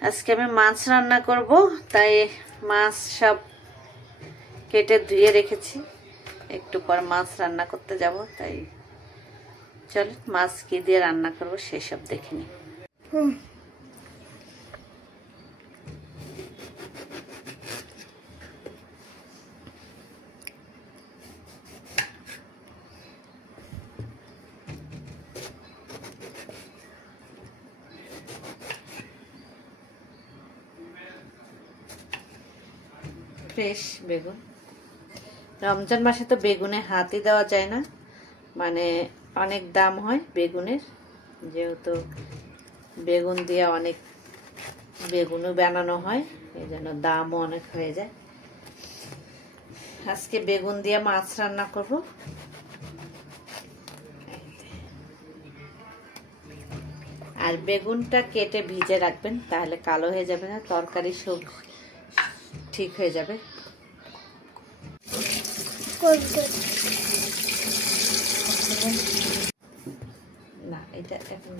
আজকে আমি মাছ রান্না করব, তাই মাছ সব কেটে ধুয়ে রেখেছি। একটু পর মাছ রান্না করতে যাব, তাই চল মাছ কি দিয়ে রান্না করব সেসব দেখে নিই। ফ্রেশ বেগুন, রমজান মাসে তো বেগুনে হাতই দেওয়া যায় না, মানে অনেক দাম হয় বেগুনের, যেহেতু বেগুন দিয়ে অনেক বেগুনও বানানো হয়, এই জন্য দামও অনেক হয়ে যায়। আজকে বেগুন দিয়ে মাছ রান্না করব। আর বেগুনটা কেটে ভিজে রাখবেন, তাহলে কালো হয়ে যাবে না, তরকারি সব ঠিক হয়ে যাবে। না এটা এখন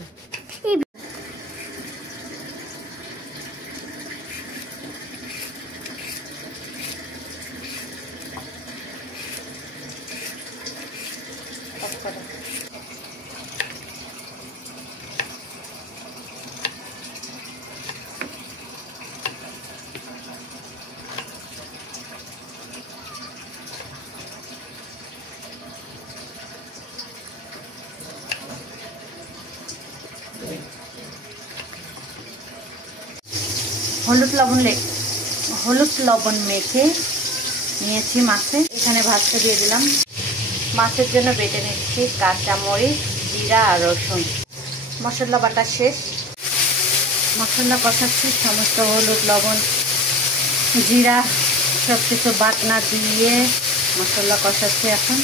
হলুদ লবণ মেখে নিয়েছি মাছে। এখানে ভাজতে দিয়ে দিলাম। মাছের জন্য বেটে নিচ্ছি কাঁচামরিচ, জিরা আর রসুন। মশলা বাটা শেষ, মশলা কষাচ্ছি। সমস্ত হলুদ লবণ জিরা সব কিছু বাটনা দিয়ে মশলা কষাচ্ছি। এখন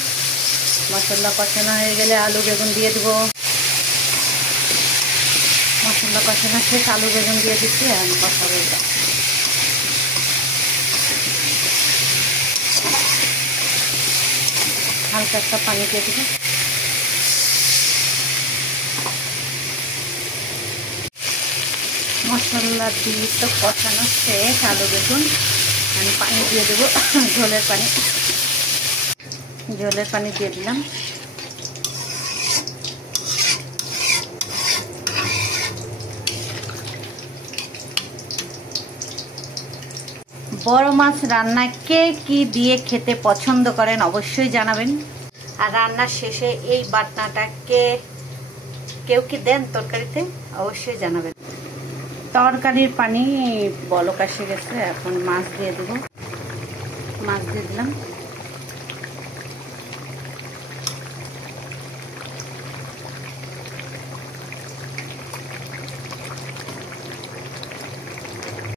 মশলা কষানো হয়ে গেলে আলু বেগুন দিয়ে দেব। মশলা কষানো শেষ, আলু বেগুন দিয়ে দিচ্ছি। এখন কষাবো, হালকা একটা পানি দিয়ে দেবো। মশলা দিয়ে তো কষানো শেষ, আলু বেগুন। আমি পানি দিয়ে দেবো, ঝোলের পানি দিয়ে দিলাম। বড় মাছ রান্না কে কি দিয়ে খেতে পছন্দ করেন অবশ্যই জানাবেন। আর রান্নার শেষে এই বাটনাটা কেউ কি দেন তরকারিতে, অবশ্যই জানাবেন। তরকারির পানি বলক এসে গেছে, এখন মাছ দিয়ে দেবো। মাছ দিয়ে দিলাম।